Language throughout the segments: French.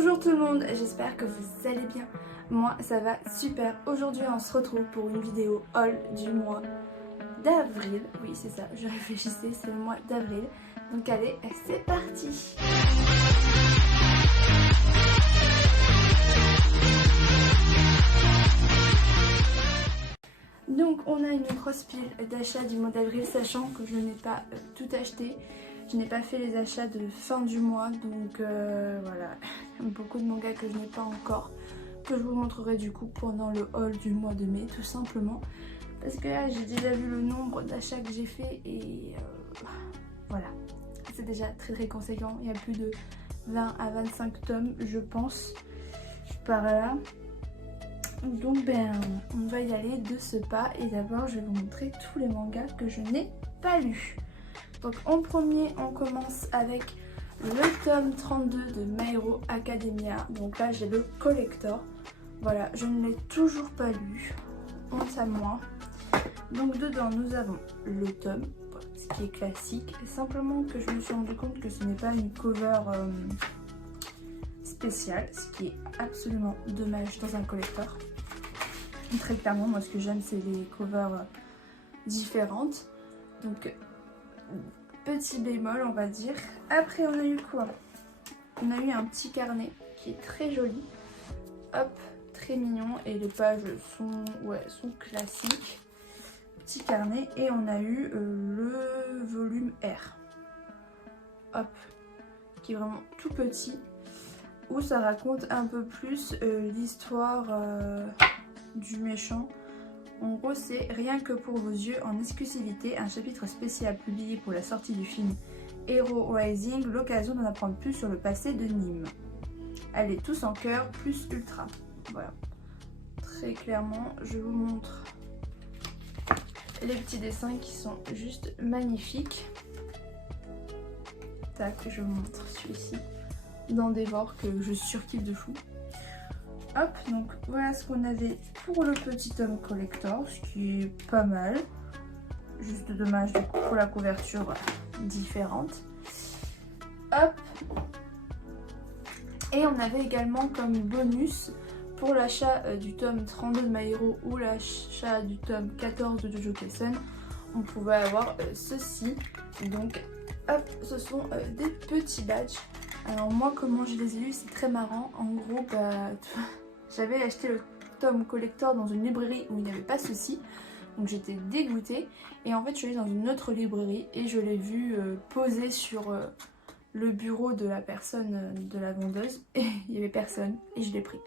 Bonjour tout le monde, j'espère que vous allez bien. Moi ça va super. Aujourd'hui on se retrouve pour une vidéo haul du mois d'avril. Oui c'est ça, je réfléchissais, c'est le mois d'avril. Donc allez, c'est parti. Donc on a une grosse pile d'achats du mois d'avril, sachant que je n'ai pas tout acheté. Je n'ai pas fait les achats de fin du mois, donc voilà, beaucoup de mangas que je n'ai pas encore, que je vous montrerai du coup pendant le haul du mois de mai, tout simplement. Parce que là, j'ai déjà vu le nombre d'achats que j'ai fait et voilà, c'est déjà très conséquent. Il y a plus de 20 à 25 tomes, je pense, par là. Donc ben, on va y aller de ce pas et d'abord je vais vous montrer tous les mangas que je n'ai pas lus. Donc en premier on commence avec le tome 32 de My Hero Academia. Donc là j'ai le collector. Voilà, je ne l'ai toujours pas lu, honte à moi. Donc dedans nous avons le tome, ce qui est classique. Simplement que je me suis rendu compte que ce n'est pas une cover spéciale, ce qui est absolument dommage dans un collector. Très clairement, moi ce que j'aime c'est les covers différentes. Donc petit bémol on va dire. Après on a eu quoi? On a eu un petit carnet qui est très joli. Hop, très mignon et les pages sont classiques. Petit carnet et on a eu le volume R. Hop, qui est vraiment tout petit. Où ça raconte un peu plus l'histoire du méchant. En gros c'est Rien que pour vos yeux en exclusivité, un chapitre spécial publié pour la sortie du film Hero Rising, l'occasion d'en apprendre plus sur le passé de Nîmes. Allez, tous en cœur, plus ultra. Voilà. Très clairement, je vous montre les petits dessins qui sont juste magnifiques. Tac, je vous montre celui-ci dans Dévore que je surkiffe de fou. Hop, donc voilà ce qu'on avait pour le petit tome collector, ce qui est pas mal. Juste dommage du coup pour la couverture différente. Hop. Et on avait également comme bonus pour l'achat du tome 32 de My Hero ou l'achat du tome 14 de Jojo Kaisen, on pouvait avoir ceci. Donc hop, ce sont des petits badges. Alors moi comment je les ai lus, c'est très marrant. En gros j'avais acheté le tome collector dans une librairie où il n'y avait pas ceci. Donc j'étais dégoûtée. Et en fait je suis allée dans une autre librairie et je l'ai vu posé sur le bureau de la personne, de la vendeuse. Et il n'y avait personne et je l'ai pris.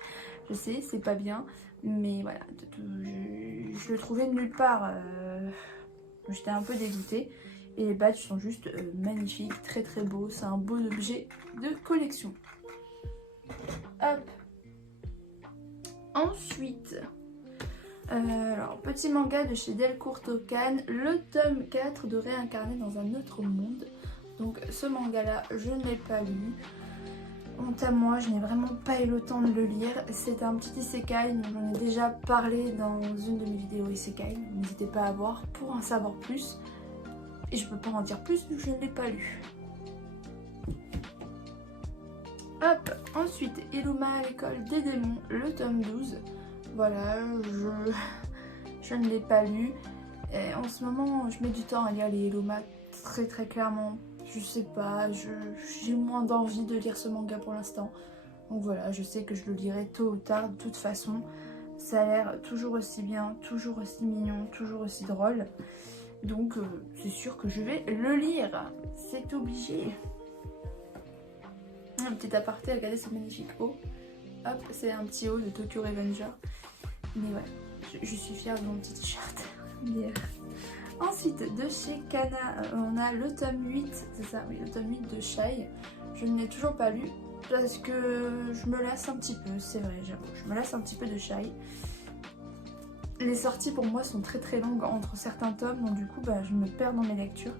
Je sais, c'est pas bien. Mais voilà, je le trouvais nulle part. J'étais un peu dégoûtée. Et les badges sont juste magnifiques, très beaux. C'est un beau objet de collection. Hop. Ensuite, alors petit manga de chez Delcourt Tokan, le tome 4 de Réincarner dans un autre monde. Donc ce manga là, je ne l'ai pas lu. Honte à moi, je n'ai vraiment pas eu le temps de le lire. C'est un petit isekai, j'en ai déjà parlé dans une de mes vidéos isekai. N'hésitez pas à voir pour en savoir plus. Et je peux pas en dire plus vu que je ne l'ai pas lu. Hop, ensuite Illuma à l'école des démons, le tome 12. Voilà, je ne l'ai pas lu. Et en ce moment, je mets du temps à lire les Illuma, très clairement. Je sais pas, j'ai moins d'envie de lire ce manga pour l'instant. Donc voilà, je sais que je le lirai tôt ou tard, de toute façon. Ça a l'air toujours aussi bien, toujours aussi mignon, toujours aussi drôle. Donc c'est sûr que je vais le lire, c'est obligé. Un petit aparté, regardez ce magnifique haut. Hop, c'est un petit haut de Tokyo Revenger. Mais voilà, je suis fière de mon petit t-shirt. Ensuite, de chez Kana, on a le tome 8, c'est ça, oui, le tome 8 de Shai. Je ne l'ai toujours pas lu parce que je me lasse un petit peu, c'est vrai, j'avoue, je me lasse un petit peu de Shai. Les sorties pour moi sont très longues entre certains tomes, donc du coup je me perds dans mes lectures.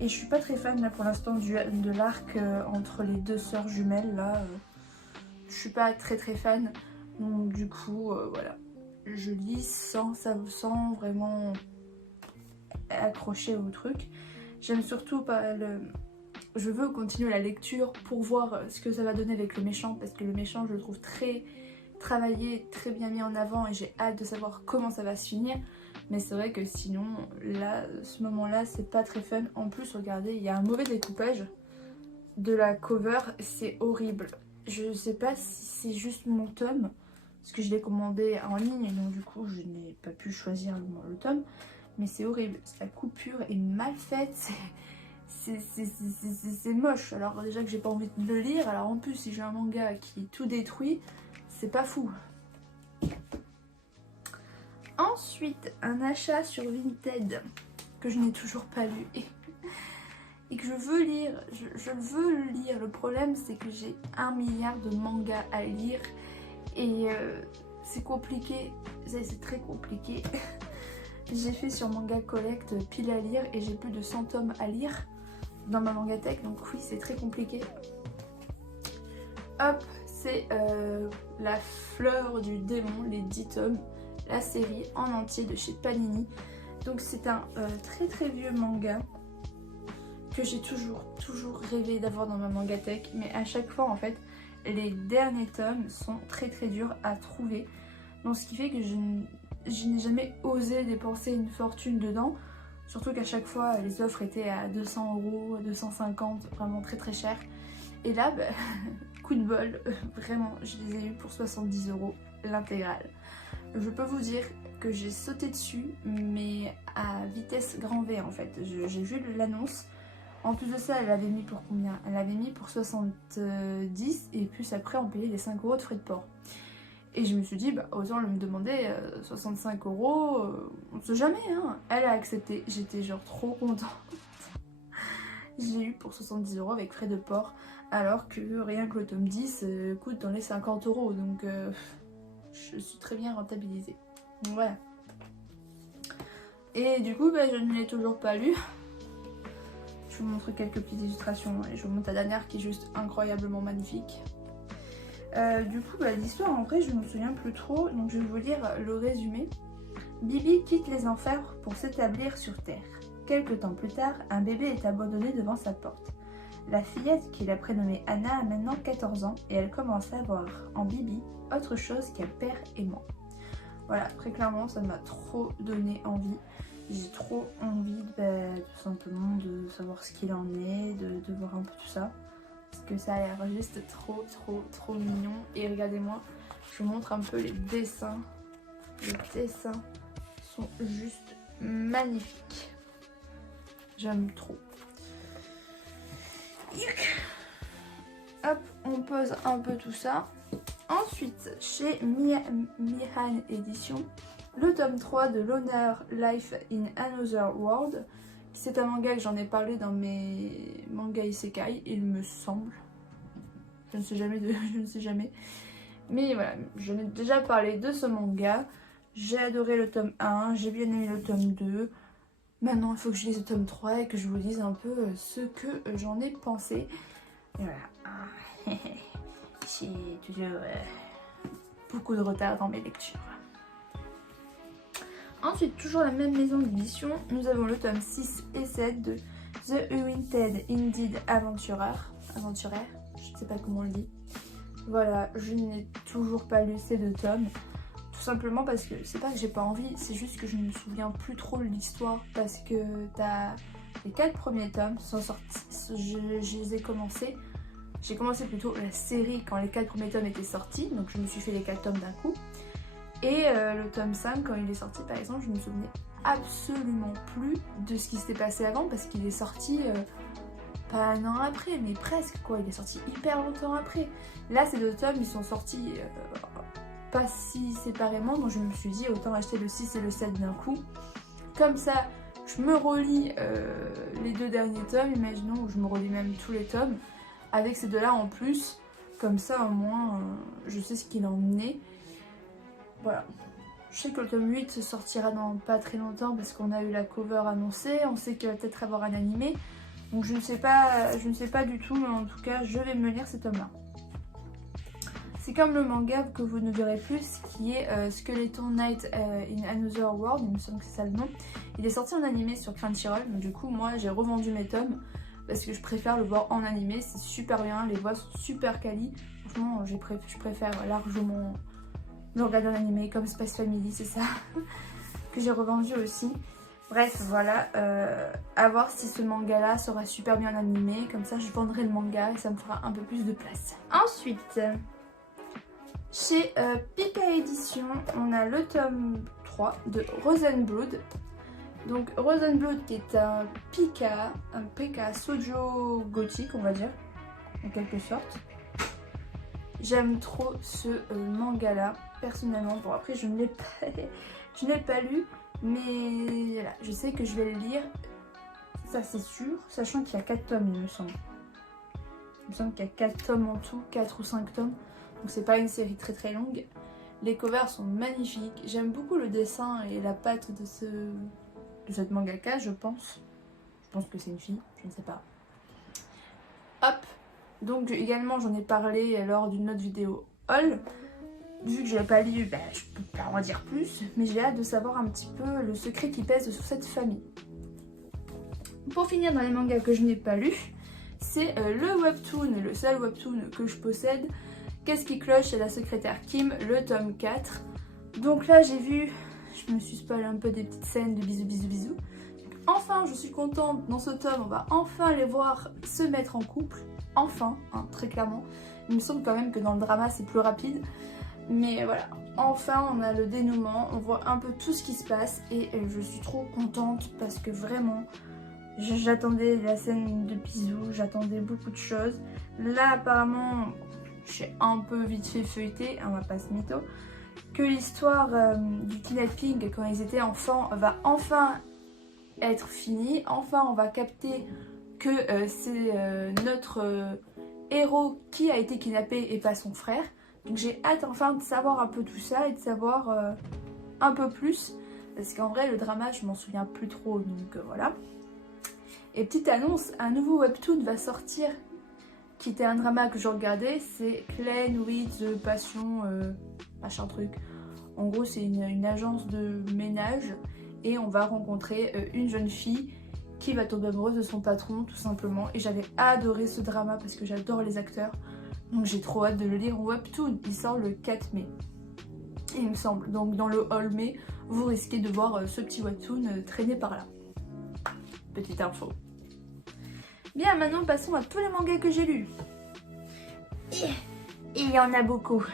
Et je suis pas très fan là pour l'instant de l'arc entre les deux sœurs jumelles là. Je suis pas très fan, donc du coup voilà. Je lis sans vraiment accrocher au truc. J'aime surtout pas je veux continuer la lecture pour voir ce que ça va donner avec le méchant, parce que le méchant je le trouve très travaillé, très bien mis en avant et j'ai hâte de savoir comment ça va se finir. Mais c'est vrai que sinon, là, ce moment-là, c'est pas très fun. En plus, regardez, il y a un mauvais découpage de la cover, c'est horrible. Je sais pas si c'est juste mon tome, parce que je l'ai commandé en ligne, et donc du coup, je n'ai pas pu choisir le tome. Mais c'est horrible, la coupure est mal faite, c'est moche. Alors déjà que j'ai pas envie de le lire, alors en plus, si j'ai un manga qui tout détruit, c'est pas fou. Ensuite, un achat sur Vinted que je n'ai toujours pas lu et que je veux lire. Je veux le lire. Le problème, c'est que j'ai 1 milliard de mangas à lire et c'est compliqué. C'est très compliqué. J'ai fait sur Manga Collect pile à lire et j'ai plus de 100 tomes à lire dans ma mangatech, donc oui, c'est très compliqué. Hop, c'est La Fleur du Démon, les 10 tomes. La série en entier de chez Panini. Donc c'est un très très vieux manga que j'ai toujours rêvé d'avoir dans ma mangatech, mais à chaque fois en fait les derniers tomes sont très très durs à trouver, donc ce qui fait que je n'ai jamais osé dépenser une fortune dedans, surtout qu'à chaque fois les offres étaient à 200 €, 250, vraiment très très cher. Et là bah, coup de bol, vraiment je les ai eu pour 70 € l'intégrale. Je peux vous dire que j'ai sauté dessus, mais à vitesse grand V en fait. J'ai vu l'annonce. En plus de ça, elle l'avait mis pour combien? Elle l'avait mis pour 70 et plus après on payait les 5 € de frais de port. Et je me suis dit, bah, autant me demander 65 €, on ne sait jamais hein. Elle a accepté, j'étais genre trop contente. J'ai eu pour 70 € avec frais de port, alors que rien que le tome 10 coûte dans les 50 €, donc je suis très bien rentabilisée. Donc voilà. Et du coup, bah, je ne l'ai toujours pas lu. Je vous montre quelques petites illustrations et je vous montre la dernière qui est juste incroyablement magnifique. Du coup, bah, l'histoire en vrai, je ne me souviens plus trop, donc je vais vous lire le résumé. Bibi quitte les enfers pour s'établir sur Terre. Quelque temps plus tard, un bébé est abandonné devant sa porte. La fillette, qu'il a prénommée Anna, a maintenant 14 ans et elle commence à voir en Bibi autre chose qu'un père aimant. Voilà, très clairement, ça m'a trop donné envie. J'ai trop envie tout simplement de savoir ce qu'il en est, de voir un peu tout ça. Parce que ça a l'air juste trop mignon. Et regardez-moi, je vous montre un peu les dessins. Les dessins sont juste magnifiques. J'aime trop. Hop, on pose un peu tout ça. Ensuite, chez Mihan Édition, le tome 3 de l'Honor Life in Another World. C'est un manga que j'en ai parlé dans mes mangas isekai, il me semble. Je ne sais jamais, je ne sais jamais. Mais voilà, j'en ai déjà parlé de ce manga. J'ai adoré le tome 1, j'ai bien aimé le tome 2. Maintenant, il faut que je lise le tome 3 et que je vous dise un peu ce que j'en ai pensé. Et voilà. J'ai toujours beaucoup de retard dans mes lectures. Ensuite, toujours la même maison d'édition, nous avons le tome 6 et 7 de The Unwanted Indeed Adventurer, je ne sais pas comment on le dit. Voilà, je n'ai toujours pas lu ces 2 tomes, tout simplement parce que c'est pas que j'ai pas envie, c'est juste que je ne me souviens plus trop de l'histoire, parce que t'as les 4 premiers tomes sont sortis, je les ai commencés. J'ai commencé plutôt la série quand les 4 premiers tomes étaient sortis, donc je me suis fait les 4 tomes d'un coup. Et le tome 5, quand il est sorti par exemple, je me souvenais absolument plus de ce qui s'était passé avant, parce qu'il est sorti pas un an après, mais presque quoi, il est sorti hyper longtemps après. Là ces 2 tomes, ils sont sortis pas si séparément, donc je me suis dit autant acheter le 6 et le 7 d'un coup. Comme ça, je me relis les 2 derniers tomes, imaginons, ou je me relis même tous les tomes, avec ces 2-là en plus, comme ça au moins je sais ce qu'il en est. Voilà. Je sais que le tome 8 sortira dans pas très longtemps parce qu'on a eu la cover annoncée, on sait qu'il va peut-être avoir un animé. Donc je ne sais pas du tout, mais en tout cas je vais me lire ces tomes-là. C'est comme le manga que vous ne verrez plus, qui est Skeleton Knight in Another World, il me semble que c'est ça le nom. Il est sorti en animé sur Crunchyroll, donc du coup moi j'ai revendu mes tomes parce que je préfère le voir en animé, c'est super bien, les voix sont super quali. Franchement, je préfère largement le regarder en animé comme Space Family, c'est ça que j'ai revendu aussi. Bref, voilà, à voir si ce manga-là sera super bien animé, comme ça je vendrai le manga et ça me fera un peu plus de place. Ensuite, chez Pika Édition, on a le tome 3 de Rosenblood. Donc Rosenblood qui est un PK shoujo gothique, on va dire, en quelque sorte. J'aime trop ce manga-là, personnellement. Bon, après, je ne l'ai pas lu, mais voilà, je sais que je vais le lire, ça c'est sûr, sachant qu'il y a 4 tomes, il me semble. Il me semble qu'il y a 4 tomes en tout, 4 ou 5 tomes, donc c'est pas une série très très longue. Les covers sont magnifiques, j'aime beaucoup le dessin et la patte de cette mangaka, je pense. Je pense que c'est une fille, je ne sais pas. Hop, donc également j'en ai parlé lors d'une autre vidéo haul. Vu que je l'ai pas lu, ben, je peux pas en dire plus, mais j'ai hâte de savoir un petit peu le secret qui pèse sur cette famille. Pour finir dans les mangas que je n'ai pas lu, c'est le webtoon, le seul webtoon que je possède. Qu'est-ce qui cloche chez la secrétaire Kim, le tome 4. Donc là j'ai vu, je me suis spoilé un peu des petites scènes de bisous. Enfin, je suis contente, dans ce tome on va enfin les voir se mettre en couple. Enfin, hein, très clairement. Il me semble quand même que dans le drama c'est plus rapide. Mais voilà, enfin on a le dénouement, on voit un peu tout ce qui se passe et je suis trop contente parce que vraiment j'attendais la scène de bisous, j'attendais beaucoup de choses. Là apparemment j'ai un peu vite fait feuilleté, on va pas se mytho, que l'histoire du kidnapping quand ils étaient enfants va enfin être finie. Enfin on va capter que c'est notre héros qui a été kidnappé et pas son frère. Donc j'ai hâte enfin de savoir un peu tout ça et de savoir un peu plus. Parce qu'en vrai le drama je m'en souviens plus trop, donc voilà. Et petite annonce, un nouveau webtoon va sortir qui était un drama que je regardais, c'est Clean with the Passion machin truc. En gros c'est une agence de ménage et on va rencontrer une jeune fille qui va tomber amoureuse de son patron tout simplement. Et j'avais adoré ce drama parce que j'adore les acteurs. Donc j'ai trop hâte de le lire en webtoon. Il sort le 4 mai, il me semble. Donc dans le haul mai, vous risquez de voir ce petit webtoon traîner par là. Petite info. Bien, maintenant passons à tous les mangas que j'ai lus. Et il y en a beaucoup.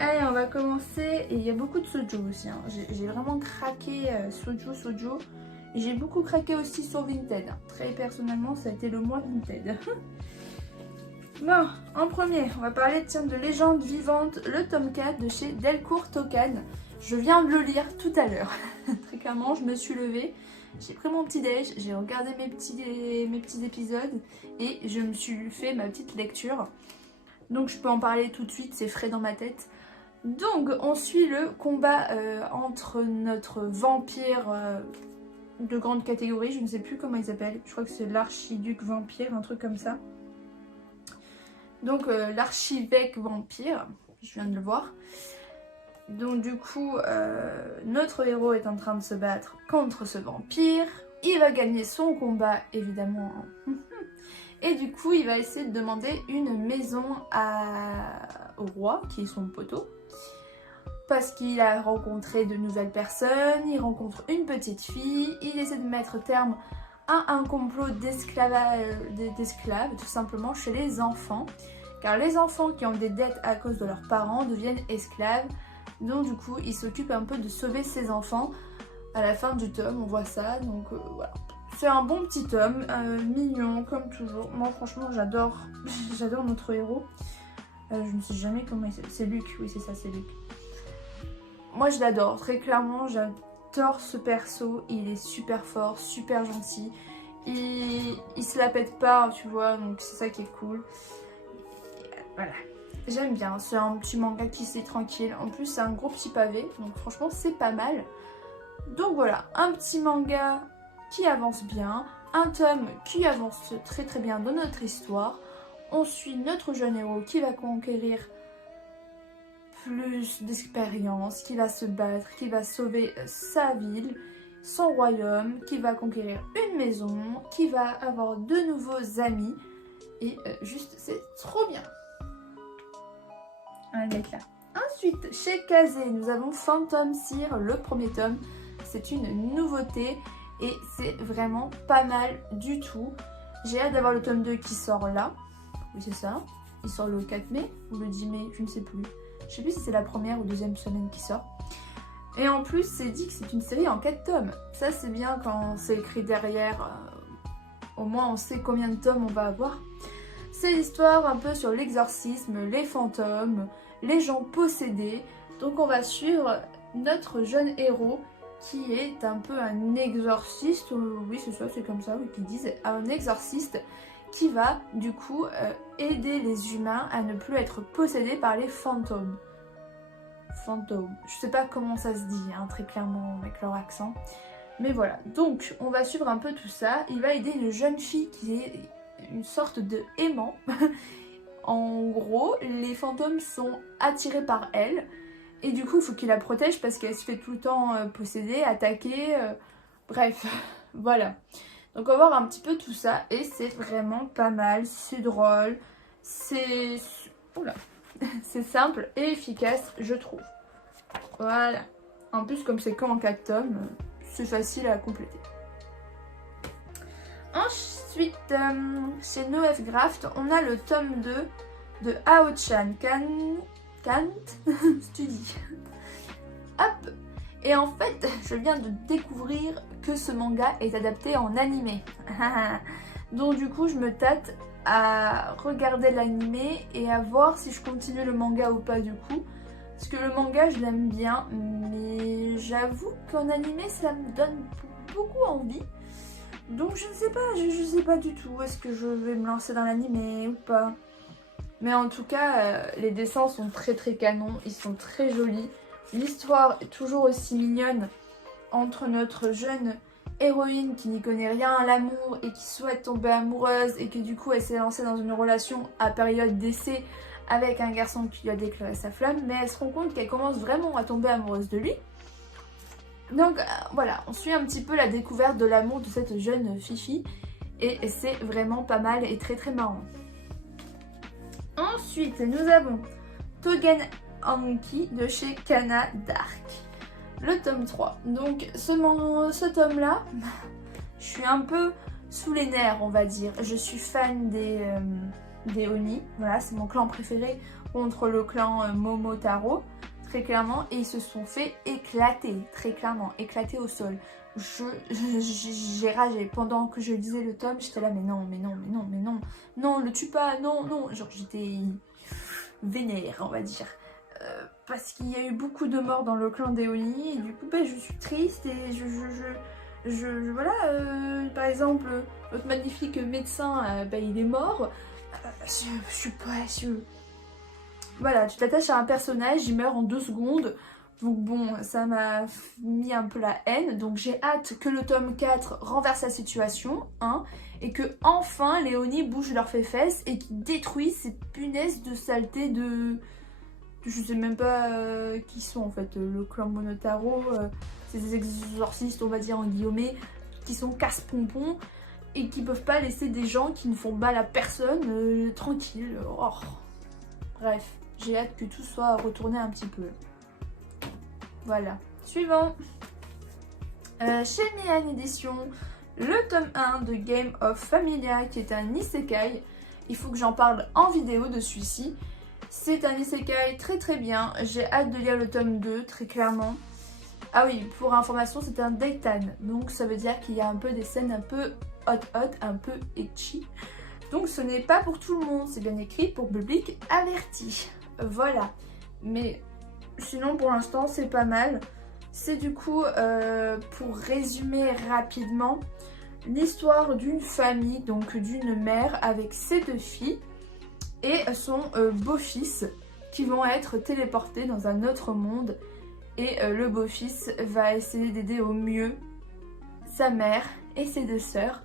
Allez, on va commencer. Et il y a beaucoup de shoujo aussi. Hein. J'ai vraiment craqué shoujo. Et j'ai beaucoup craqué aussi sur Vinted. Très personnellement, ça a été le mois Vinted. Bon, en premier, on va parler de Légende vivante, le tome 4 de chez Delcourt Tokan. Je viens de le lire tout à l'heure. Très clairement, je me suis levée, j'ai pris mon petit déj, j'ai regardé mes petits épisodes et je me suis fait ma petite lecture. Donc je peux en parler tout de suite, c'est frais dans ma tête. Donc on suit le combat entre notre vampire de grande catégorie, je ne sais plus comment il s'appelle, je crois que c'est l'archiduc vampire, un truc comme ça. Donc l'archevêque vampire, je viens de le voir. Donc du coup, notre héros est en train de se battre contre ce vampire. Il va gagner son combat, évidemment. Et du coup, il va essayer de demander une maison au roi, qui est son poteau. Parce qu'il a rencontré de nouvelles personnes, il rencontre une petite fille, il essaie de mettre terme à un complot d'esclaves, tout simplement, chez les enfants. Car les enfants qui ont des dettes à cause de leurs parents deviennent esclaves. Donc du coup, il s'occupe un peu de sauver ses enfants. À la fin du tome, on voit ça. Donc voilà. C'est un bon petit tome, mignon comme toujours. Moi franchement, j'adore notre héros. Je ne sais jamais comment il s'appelle. C'est Luc, oui c'est ça, c'est Luc. Moi je l'adore, très clairement, j'adore ce perso. Il est super fort, super gentil. Il se la pète pas, tu vois, donc c'est ça qui est cool. Voilà, j'aime bien, c'est un petit manga qui c'est tranquille. En plus c'est un gros petit pavé, donc franchement c'est pas mal. Donc voilà, un petit manga qui avance bien, un tome qui avance très très bien dans notre histoire. On suit notre jeune héros qui va conquérir plus d'expérience, qui va se battre, qui va sauver sa ville. son royaume, qui va conquérir une maison, qui va avoir de nouveaux amis. Et juste, c'est trop bien. On va le mettre là. Ensuite, chez Kazé, nous avons Phantom Seer, le premier tome. C'est une nouveauté et c'est vraiment pas mal du tout. J'ai hâte d'avoir le tome 2 qui sort là. Oui, c'est ça. Il sort le 4 mai ou le 10 mai, je ne sais plus. Je sais plus si c'est la première ou deuxième semaine qui sort. Et en plus, c'est dit que c'est une série en 4 tomes. Ça, c'est bien quand c'est écrit derrière. Au moins, on sait combien de tomes on va avoir. C'est l'histoire un peu sur l'exorcisme, les fantômes, les gens possédés. Donc on va suivre notre jeune héros qui est un peu un exorciste, oui c'est ça, c'est comme ça, oui, qu'ils disent, un exorciste qui va du coup aider les humains à ne plus être possédés par les fantômes. Fantômes, je sais pas comment ça se dit, hein, très clairement avec leur accent. Mais voilà, donc on va suivre un peu tout ça. Il va aider une jeune fille qui est une sorte de aimant. En gros, les fantômes sont attirés par elle. Et du coup, il faut qu'il la protège parce qu'elle se fait tout le temps posséder, attaquer. Bref, voilà. Donc on va voir un petit peu tout ça. Et c'est vraiment pas mal. C'est drôle. C'est... Oula. C'est simple et efficace, je trouve. Voilà. En plus, comme c'est qu'en 4 tomes, c'est facile à compléter. Ensuite, chez Noëfgraft, on a le tome 2 de Ao-chan Kant Study. Hop. Et en fait, je viens de découvrir que ce manga est adapté en animé. Donc du coup, je me tâte à regarder l'animé et à voir si je continue le manga ou pas du coup. Parce que le manga, je l'aime bien, mais j'avoue qu'en animé, ça me donne beaucoup envie. Donc je ne sais pas, je sais pas du tout, est-ce que je vais me lancer dans l'animé ou pas. Mais en tout cas, les dessins sont très canons, ils sont très jolis. L'histoire est toujours aussi mignonne entre notre jeune héroïne qui n'y connaît rien à l'amour et qui souhaite tomber amoureuse et que du coup elle s'est lancée dans une relation à période d'essai avec un garçon qui lui a déclaré sa flamme, mais elle se rend compte qu'elle commence vraiment à tomber amoureuse de lui. Donc voilà, on suit un petit peu la découverte de l'amour de cette jeune Fifi et c'est vraiment pas mal et très marrant. Ensuite, nous avons Togen Anki de chez Kana Dark, le tome 3. Donc ce tome-là, je suis un peu sous les nerfs, on va dire. Je suis fan des Oni, voilà, c'est mon clan préféré contre le clan Momotaro. Très clairement, et ils se sont fait éclater, très clairement, éclater au sol. J'ai ragé pendant que je lisais le tome, j'étais là mais non, non, le tue pas, non, genre j'étais vénère on va dire. Parce qu'il y a eu beaucoup de morts dans le clan des Oni, et du coup je suis triste et voilà, par exemple, notre magnifique médecin, il est mort, je suis pas sûre. Voilà, tu t'attaches à un personnage, il meurt en 2 secondes. Donc bon, ça m'a mis un peu la haine. Donc j'ai hâte que le tome 4 renverse la situation, hein, et que enfin les Oni bougent leurs fesses et qu'ils détruisent ces punaises de saleté de... Je sais même pas qui sont en fait, le clan Momotaro, c'est des exorcistes on va dire en guillemets, qui sont casse-pompons et qui peuvent pas laisser des gens qui ne font mal à personne tranquilles. Oh. Bref. J'ai hâte que tout soit retourné un petit peu. Voilà. Suivant. Chez Mian Édition, le tome 1 de Game of Familia qui est un isekai. Il faut que j'en parle en vidéo de celui-ci. C'est un isekai très bien. J'ai hâte de lire le tome 2, très clairement. Ah oui, pour information, c'est un deitan. Donc ça veut dire qu'il y a un peu des scènes un peu hot, un peu ecchi. Donc ce n'est pas pour tout le monde. C'est bien écrit pour public averti. Voilà, mais sinon pour l'instant c'est pas mal. C'est du coup, pour résumer rapidement, l'histoire d'une famille, donc d'une mère avec ses 2 filles et son beau-fils qui vont être téléportés dans un autre monde. Et le beau-fils va essayer d'aider au mieux sa mère et ses 2 sœurs.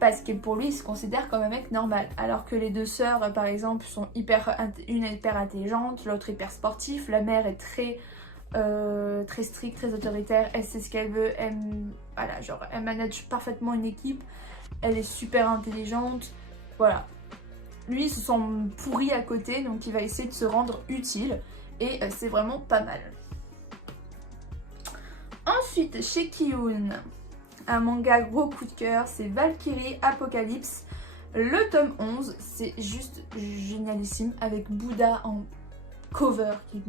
Parce que pour lui, il se considère comme un mec normal. Alors que les 2 sœurs, par exemple, sont une hyper intelligente, l'autre hyper sportive. La mère est très très stricte, très autoritaire, elle sait ce qu'elle veut, voilà, genre, elle manage parfaitement une équipe, elle est super intelligente, voilà. Lui il se sent pourri à côté, donc il va essayer de se rendre utile et c'est vraiment pas mal. Ensuite, chez Kiyun, un manga gros coup de cœur, c'est Valkyrie Apocalypse, le tome 11, c'est juste génialissime avec Bouddha en cover qui est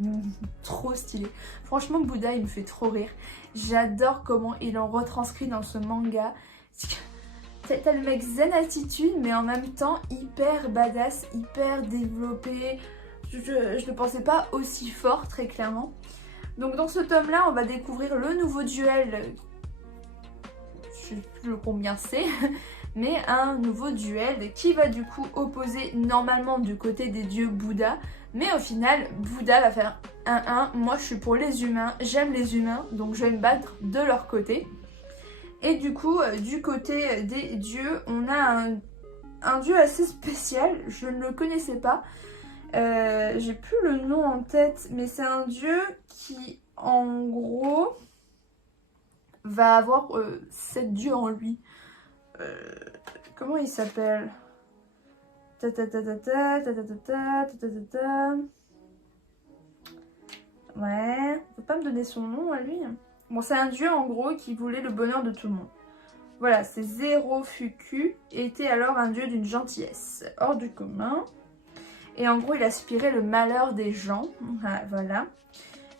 trop stylé. Franchement, Bouddha il me fait trop rire. J'adore comment il en retranscrit dans ce manga. T'as le mec zen attitude mais en même temps hyper badass, hyper développé. Je ne pensais pas aussi fort très clairement. Donc dans ce tome là on va découvrir le nouveau duel. Je sais plus le combien c'est. Mais un nouveau duel qui va du coup opposer normalement du côté des dieux Bouddha. Mais au final, Bouddha va faire 1-1. Moi, je suis pour les humains. J'aime les humains, donc je vais me battre de leur côté. Et du coup, du côté des dieux, on a un dieu assez spécial. Je ne le connaissais pas. J'ai plus le nom en tête, mais c'est un dieu qui, en gros, va avoir 7 dieux en lui. Comment il s'appelle? Ouais, on peut pas me donner son nom à lui. Bon, c'est un dieu en gros qui voulait le bonheur de tout le monde. Voilà, c'est Zero Fuku, était alors un dieu d'une gentillesse hors du commun. Et en gros, il aspirait le malheur des gens. Voilà.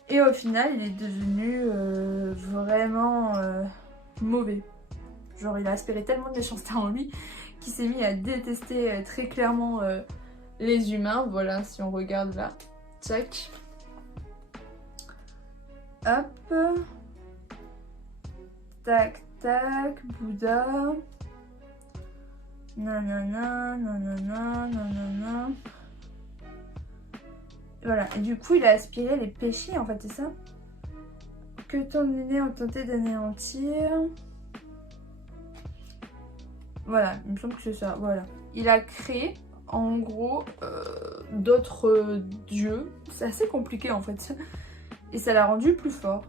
Et au final, il est devenu vraiment mauvais. Genre, il a aspiré tellement de méchanceté en lui qu'il s'est mis à détester très clairement les humains. Voilà, si on regarde là. Tac. Hop. Tac, tac. Bouddha. Nanana, nanana, nanana. Voilà, et du coup, il a aspiré les péchés, en fait, c'est ça? Que ton aîné ont tenté d'anéantir. Voilà, il me semble que c'est ça, voilà. Il a créé, en gros, d'autres dieux. C'est assez compliqué, en fait. Et ça l'a rendu plus fort.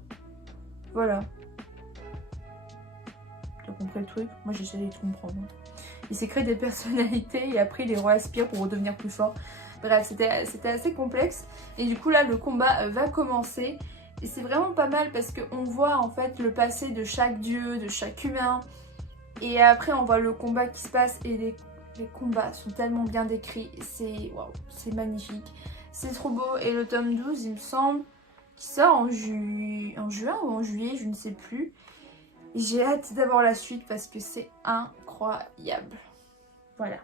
Voilà. Tu as compris le truc? Moi, j'essaie de comprendre. Il s'est créé des personnalités et après, il les réaspire pour redevenir plus fort. Bref, c'était assez complexe. Et du coup, là, le combat va commencer. Et c'est vraiment pas mal parce qu'on voit, en fait, le passé de chaque dieu, de chaque humain. Et après on voit le combat qui se passe et les combats sont tellement bien décrits, c'est waouh, c'est magnifique, c'est trop beau. Et le tome 12 il me semble qu'il sort en juin ou en juillet, je ne sais plus. J'ai hâte d'avoir la suite parce que c'est incroyable. Voilà.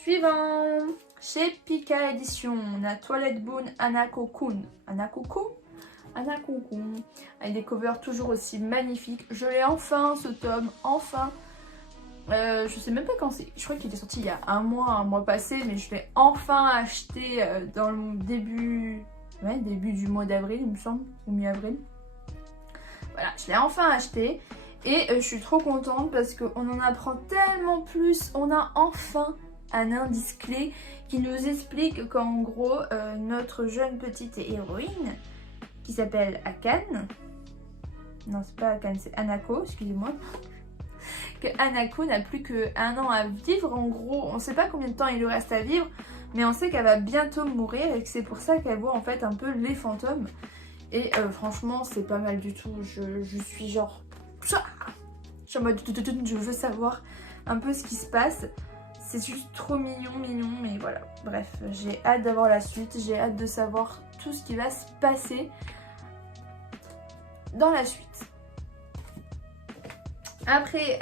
Suivant, chez Pika Édition, on a Twilight Boon Hanako-kun. Hanako-kun, avec des covers toujours aussi magnifiques. Je l'ai enfin ce tome, enfin. Je sais même pas quand c'est. Je crois qu'il est sorti il y a un mois passé, mais je l'ai enfin acheté dans le début du mois d'avril, il me semble, ou mi-avril. Voilà, je l'ai enfin acheté et je suis trop contente parce qu'on en apprend tellement plus. On a enfin un indice clé qui nous explique qu'en gros, notre jeune petite héroïne qui s'appelle Akane. Non, c'est pas Akane, c'est Hanako, excusez-moi. Que Hanako n'a plus qu'1 an à vivre. En gros, on sait pas combien de temps il lui reste à vivre, mais on sait qu'elle va bientôt mourir et que c'est pour ça qu'elle voit en fait un peu les fantômes. Et franchement, c'est pas mal du tout. Je suis genre... Je suis en mode... Je veux savoir un peu ce qui se passe. C'est juste trop mignon, mais voilà. Bref, j'ai hâte d'avoir la suite. J'ai hâte de savoir tout ce qui va se passer dans la suite. Après,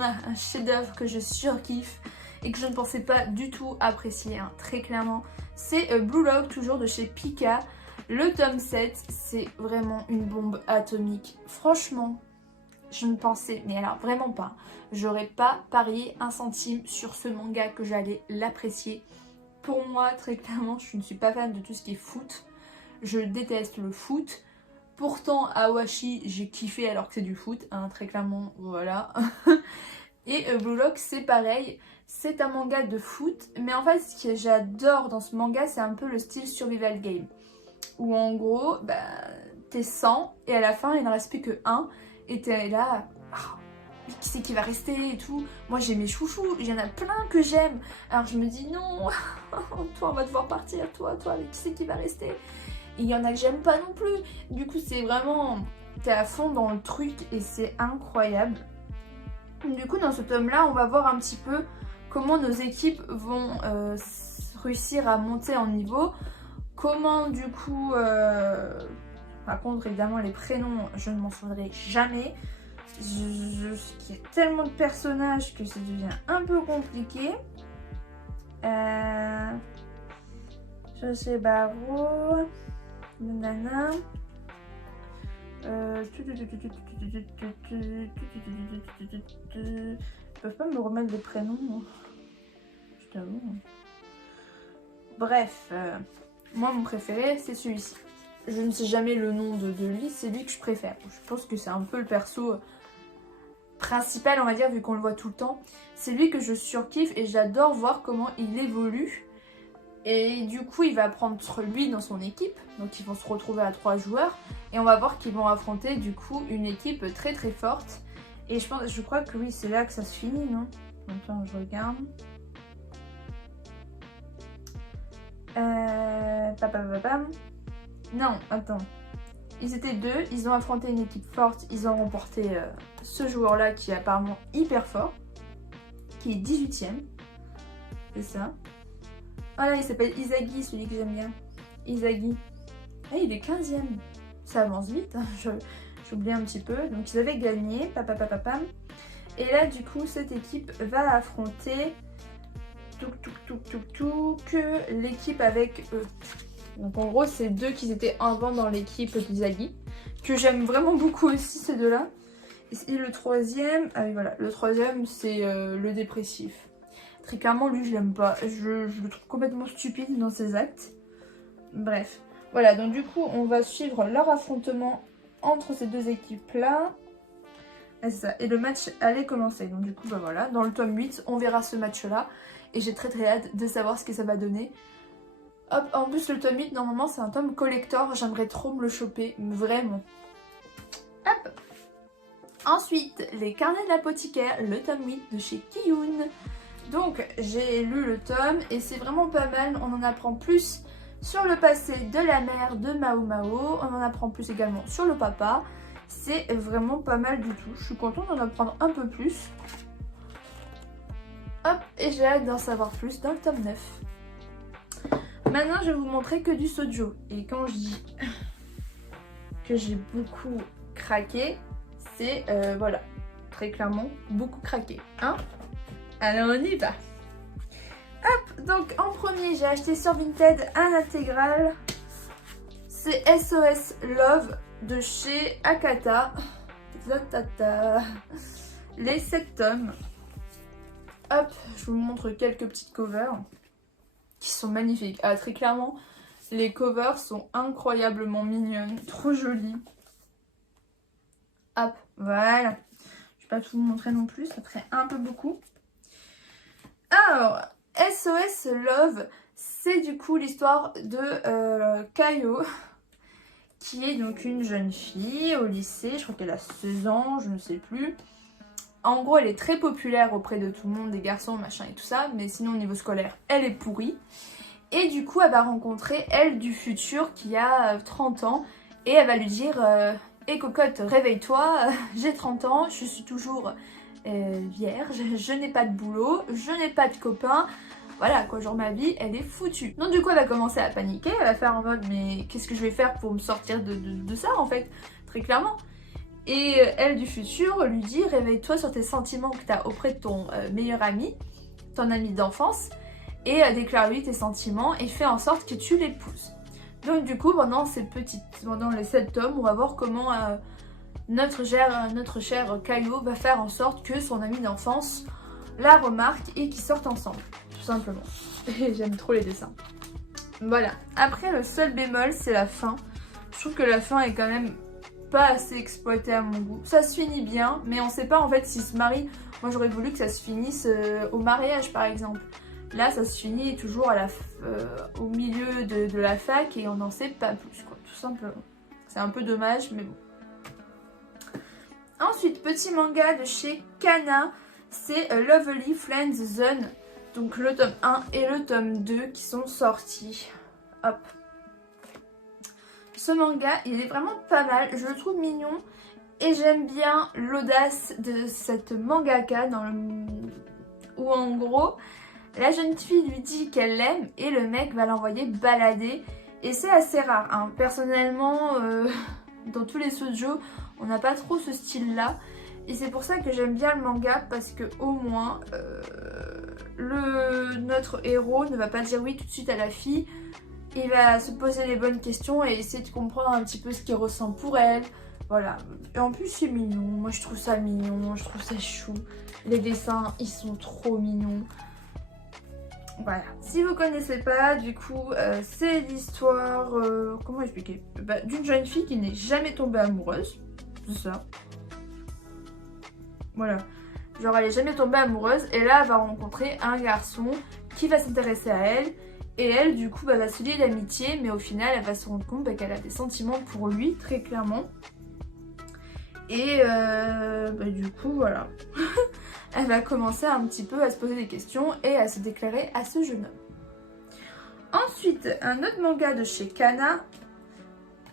un chef-d'œuvre que je surkiffe et que je ne pensais pas du tout apprécier, hein, très clairement, c'est Blue Lock, toujours de chez Pika. Le tome 7, c'est vraiment une bombe atomique. Franchement, je ne pensais, mais alors vraiment pas, j'aurais pas parié un centime sur ce manga que j'allais l'apprécier. Pour moi, très clairement, je ne suis pas fan de tout ce qui est foot. Je déteste le foot. Pourtant, Awashi, j'ai kiffé alors que c'est du foot, hein, très clairement, voilà. Et Blue Lock, c'est pareil. C'est un manga de foot, mais en fait, ce que j'adore dans ce manga, c'est un peu le style survival game. où en gros, bah, t'es 100 et à la fin, il ne reste plus que 1 et t'es là, ah, mais qui c'est qui va rester et tout. Moi, j'ai mes chouchous, il y en a plein que j'aime. Alors je me dis non, toi, on va devoir partir, toi, mais qui c'est qui va rester? Et il y en a que j'aime pas non plus. Du coup, c'est vraiment, t'es à fond dans le truc et c'est incroyable. Du coup, dans ce tome-là, on va voir un petit peu comment nos équipes vont réussir à monter en niveau. Comment du coup, par contre évidemment les prénoms je ne m'en souviendrai jamais. Il y a tellement de personnages que ça devient un peu compliqué. José Barreau, nanana. Ils peuvent pas me remettre des prénoms, je t'avoue. Bref, moi mon préféré c'est celui-ci. Je ne sais jamais le nom de lui, c'est lui que je préfère. Je pense que c'est un peu le perso principal, on va dire, vu qu'on le voit tout le temps. C'est lui que je surkiffe et j'adore voir comment il évolue. Et du coup, il va prendre lui dans son équipe. Donc ils vont se retrouver à 3 joueurs. Et on va voir qu'ils vont affronter du coup une équipe très très forte. Et je crois que oui, c'est là que ça se finit, non? Attends, je regarde. Non, attends. Ils étaient 2, ils ont affronté une équipe forte, ils ont remporté ce joueur-là qui est apparemment hyper fort, qui est 18ème. C'est ça. Ah là, il s'appelle Isagi, celui que j'aime bien. Isagi. Ah, il est 15ème. Ça avance vite, hein. J'oublie un petit peu. Donc ils avaient gagné, Et là, du coup, cette équipe va affronter l'équipe avec eux. Donc en gros, c'est 2 qui étaient avant dans l'équipe d'Isagi, que j'aime vraiment beaucoup aussi, ces 2-là. Et le 3ème, ah oui, voilà, le 3ème, c'est le dépressif. Très clairement, lui, je l'aime pas. Je le trouve complètement stupide dans ses actes. Bref. Voilà, donc du coup, on va suivre leur affrontement entre ces 2 équipes-là. Et c'est ça. Et le match allait commencer. Donc du coup, bah voilà, dans le tome 8, on verra ce match-là. Et j'ai très très hâte de savoir ce que ça va donner. Hop, en plus, le tome 8, normalement, c'est un tome collector. J'aimerais trop me le choper, vraiment. Hop. Ensuite, les carnets de l'apothicaire, le tome 8 de chez Kiyun. Donc, j'ai lu le tome et c'est vraiment pas mal. On en apprend plus sur le passé de la mère de Mao Mao. On en apprend plus également sur le papa. C'est vraiment pas mal du tout. Je suis contente d'en apprendre un peu plus. Hop, et j'ai hâte d'en savoir plus dans le tome 9. Maintenant, je vais vous montrer que du shoujo. Et quand je dis que j'ai beaucoup craqué, c'est, voilà, très clairement, beaucoup craqué. Hein? Alors, on y va. Hop, donc en premier, j'ai acheté sur Vinted un intégral. C'est SOS Love de chez Akata. Les 7 tomes. Hop, je vous montre quelques petites covers qui sont magnifiques. Ah, très clairement, les covers sont incroyablement mignonnes, trop jolies. Hop, voilà. Je vais pas tout vous montrer non plus, ça ferait un peu beaucoup. Alors, SOS Love, c'est du coup l'histoire de Kayo, qui est donc une jeune fille au lycée, je crois qu'elle a 16 ans, je ne sais plus. En gros, elle est très populaire auprès de tout le monde, des garçons, machin et tout ça, mais sinon au niveau scolaire, elle est pourrie. Et du coup, elle va rencontrer elle du futur qui a 30 ans et elle va lui dire hé cocotte, réveille-toi, j'ai 30 ans, je suis toujours vierge, je n'ai pas de boulot, je n'ai pas de copain. Voilà quoi, genre ma vie, elle est foutue. Donc du coup, elle va commencer à paniquer, elle va faire en mode mais qu'est-ce que je vais faire pour me sortir de ça en fait, très clairement. Et elle du futur lui dit réveille-toi sur tes sentiments que tu as auprès de ton meilleur ami, ton ami d'enfance, et déclare-lui tes sentiments et fais en sorte que tu l'épouses. Donc du coup, pendant les 7 tomes, on va voir comment notre cher Kayo va faire en sorte que son ami d'enfance la remarque et qu'ils sortent ensemble, tout simplement. Et j'aime trop les dessins. Voilà. Après, le seul bémol, c'est la fin. Je trouve que la fin est quand même pas assez exploitée à mon goût. Ça se finit bien, mais on sait pas en fait s'ils se marient. Moi, j'aurais voulu que ça se finisse au mariage, par exemple. Là, ça se finit toujours au milieu de la fac et on n'en sait pas plus, quoi, tout simplement. C'est un peu dommage, mais bon. Ensuite, petit manga de chez Kana, c'est Lovely Friends Zone. Donc le tome 1 et le tome 2 qui sont sortis. Hop. Ce manga, il est vraiment pas mal, je le trouve mignon. Et j'aime bien l'audace de cette mangaka où en gros, la jeune fille lui dit qu'elle l'aime et le mec va l'envoyer balader. Et c'est assez rare, hein. Personnellement, dans tous les shoujo, on n'a pas trop ce style-là. Et c'est pour ça que j'aime bien le manga parce que au moins, notre héros ne va pas dire oui tout de suite à la fille. Il va se poser les bonnes questions et essayer de comprendre un petit peu ce qu'il ressent pour elle. Voilà. Et en plus, c'est mignon. Moi, je trouve ça mignon. Je trouve ça chou. Les dessins, ils sont trop mignons. Voilà. Si vous connaissez pas, du coup, c'est l'histoire... comment expliquer, d'une jeune fille qui n'est jamais tombée amoureuse. C'est ça. Voilà. Genre, elle est jamais tombée amoureuse. Et là, elle va rencontrer un garçon qui va s'intéresser à elle. Et elle, du coup, va se lier d'amitié. Mais au final, elle va se rendre compte qu'elle a des sentiments pour lui, très clairement. Et du coup, voilà. Elle va commencer un petit peu à se poser des questions et à se déclarer à ce jeune homme. Ensuite, un autre manga de chez Kana.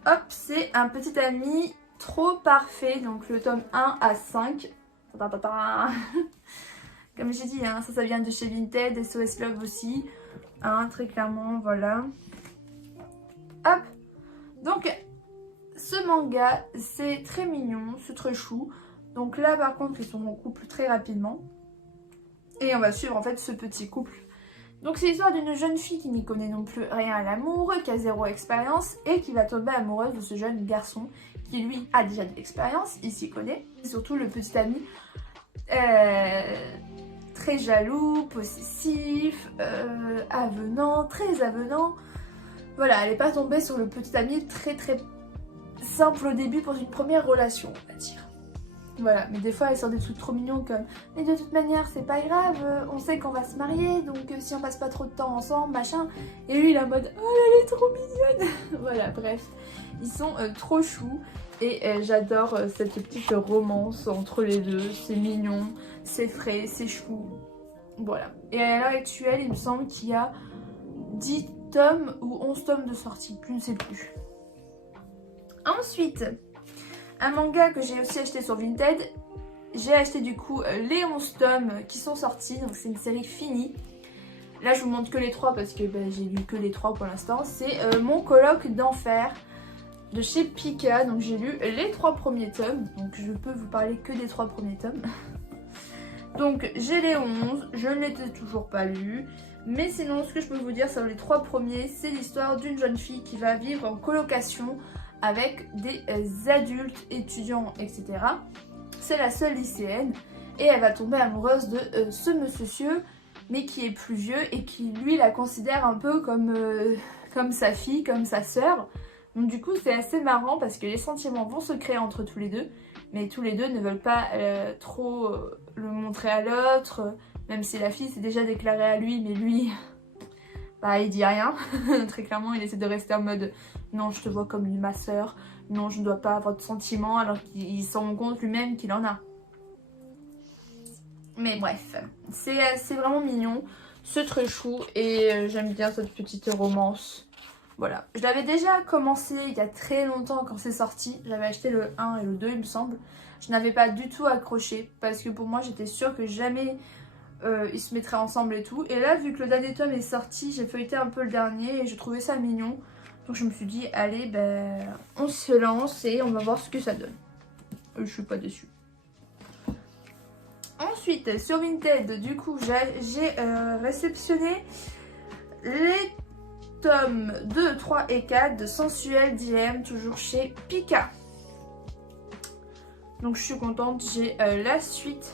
Hop, c'est Un petit ami trop parfait. Donc le tome 1 à 5. Comme j'ai dit, hein, ça vient de chez Vinted, SOS Love aussi. Hein, très clairement, voilà. Hop. Donc, ce manga, c'est très mignon, c'est très chou. Donc là, par contre, ils sont en couple très rapidement. Et on va suivre en fait ce petit couple. Donc c'est l'histoire d'une jeune fille qui n'y connaît non plus rien à l'amour, qui a 0 expérience et qui va tomber amoureuse de ce jeune garçon qui lui a déjà de l'expérience, il s'y connaît. Et surtout le petit ami très jaloux, possessif, avenant, très avenant. Voilà, elle n'est pas tombée sur le petit ami très simple au début pour une première relation, on va dire. Voilà, mais des fois elle sort des trucs trop mignons comme « Mais de toute manière c'est pas grave, on sait qu'on va se marier, donc si on passe pas trop de temps ensemble, machin. » Et lui il est en mode « Oh elle est trop mignonne !» Voilà, bref, ils sont trop choux et j'adore cette petite romance entre les deux. C'est mignon, c'est frais, c'est chou. Voilà. Et à l'heure actuelle, il me semble qu'il y a 10 tomes ou 11 tomes de sortie, je ne sais plus. Ensuite, un manga que j'ai aussi acheté sur Vinted. J'ai acheté du coup les 11 tomes qui sont sortis, donc c'est une série finie. Là je vous montre que les 3 parce que j'ai lu que les 3 pour l'instant. C'est Mon colloque d'enfer de chez Pika. Donc j'ai lu les 3 premiers tomes, donc je peux vous parler que des 3 premiers tomes. Donc j'ai les 11, je ne les ai toujours pas lus. Mais sinon ce que je peux vous dire sur les 3 premiers, c'est l'histoire d'une jeune fille qui va vivre en colocation avec des adultes, étudiants, etc. C'est la seule lycéenne et elle va tomber amoureuse de ce monsieur, mais qui est plus vieux et qui lui la considère un peu comme sa fille, comme sa sœur. Donc du coup c'est assez marrant parce que les sentiments vont se créer entre tous les deux, mais tous les deux ne veulent pas trop le montrer à l'autre, même si la fille s'est déjà déclarée à lui, mais lui, il dit rien. Très clairement il essaie de rester en mode non je te vois comme ma sœur, non je ne dois pas avoir de sentiments, alors qu'il s'en rend compte lui-même qu'il en a. Mais bref, c'est vraiment mignon, c'est très chou et j'aime bien cette petite romance. Voilà, je l'avais déjà commencé il y a très longtemps quand c'est sorti, j'avais acheté le 1 et le 2 il me semble. Je n'avais pas du tout accroché parce que pour moi j'étais sûre que jamais ils se mettraient ensemble et tout. Et là vu que le dernier tome est sorti, j'ai feuilleté un peu le dernier et je trouvais ça mignon. Donc je me suis dit allez on se lance et on va voir ce que ça donne. Je suis pas déçue. Ensuite sur Vinted du coup j'ai réceptionné les tomes 2, 3 et 4 de Sensuel DM, toujours chez Pika. Donc je suis contente, j'ai la suite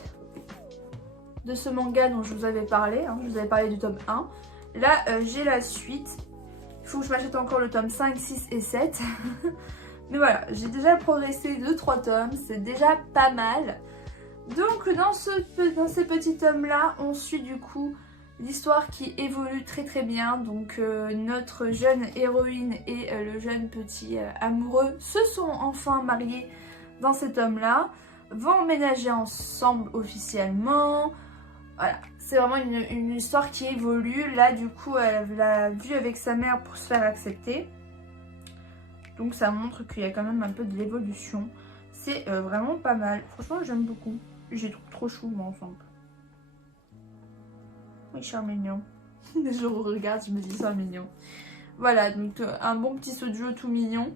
de ce manga dont je vous avais parlé, hein. Je vous avais parlé du tome 1. Là j'ai la suite. Il faut que je m'achète encore le tome 5, 6 et 7. Mais voilà, j'ai déjà progressé de 3 tomes, c'est déjà pas mal. Donc dans ces petits tomes là, on suit du coup L'histoire qui évolue très très bien, donc notre jeune héroïne et le jeune petit amoureux se sont enfin mariés dans cet homme-là, vont emménager ensemble officiellement. Voilà, c'est vraiment une histoire qui évolue. Là du coup elle l'a vu avec sa mère pour se faire accepter. Donc ça montre qu'il y a quand même un peu de l'évolution. C'est vraiment pas mal. Franchement j'aime beaucoup. J'ai trouvé trop chou moi ensemble. Oui, c'est mignon. Je le regarde, je me dis c'est mignon. Voilà, donc un bon petit saut de jeu tout mignon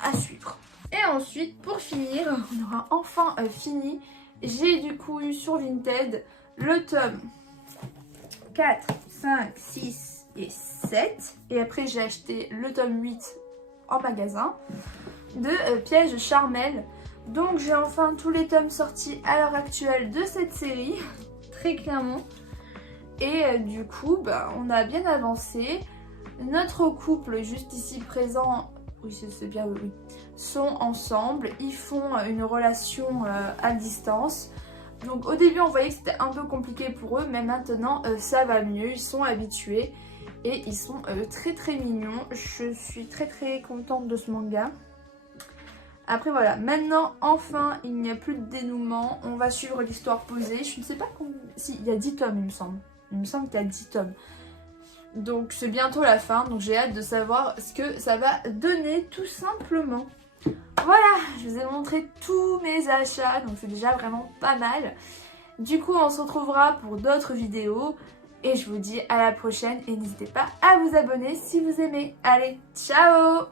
à suivre. Et ensuite, pour finir, on aura enfin fini. J'ai du coup eu sur Vinted le tome 4, 5, 6 et 7. Et après, j'ai acheté le tome 8 en magasin de Piège Charmel. Donc, j'ai enfin tous les tomes sortis à l'heure actuelle de cette série. Très clairement. Et du coup on a bien avancé. Notre couple juste ici présent, oui c'est bien oui, sont ensemble, ils font une relation à distance. Donc au début on voyait que c'était un peu compliqué pour eux, mais maintenant ça va mieux, ils sont habitués et ils sont très très mignons. Je suis très très contente de ce manga. Après voilà, maintenant enfin il n'y a plus de dénouement, on va suivre l'histoire posée. Je ne sais pas combien... Si, il y a 10 tomes il me semble. Il me semble qu'il y a 10 tomes. Donc c'est bientôt la fin, donc j'ai hâte de savoir ce que ça va donner tout simplement. Voilà, je vous ai montré tous mes achats, donc c'est déjà vraiment pas mal. Du coup on se retrouvera pour d'autres vidéos. Et je vous dis à la prochaine et n'hésitez pas à vous abonner si vous aimez. Allez, ciao!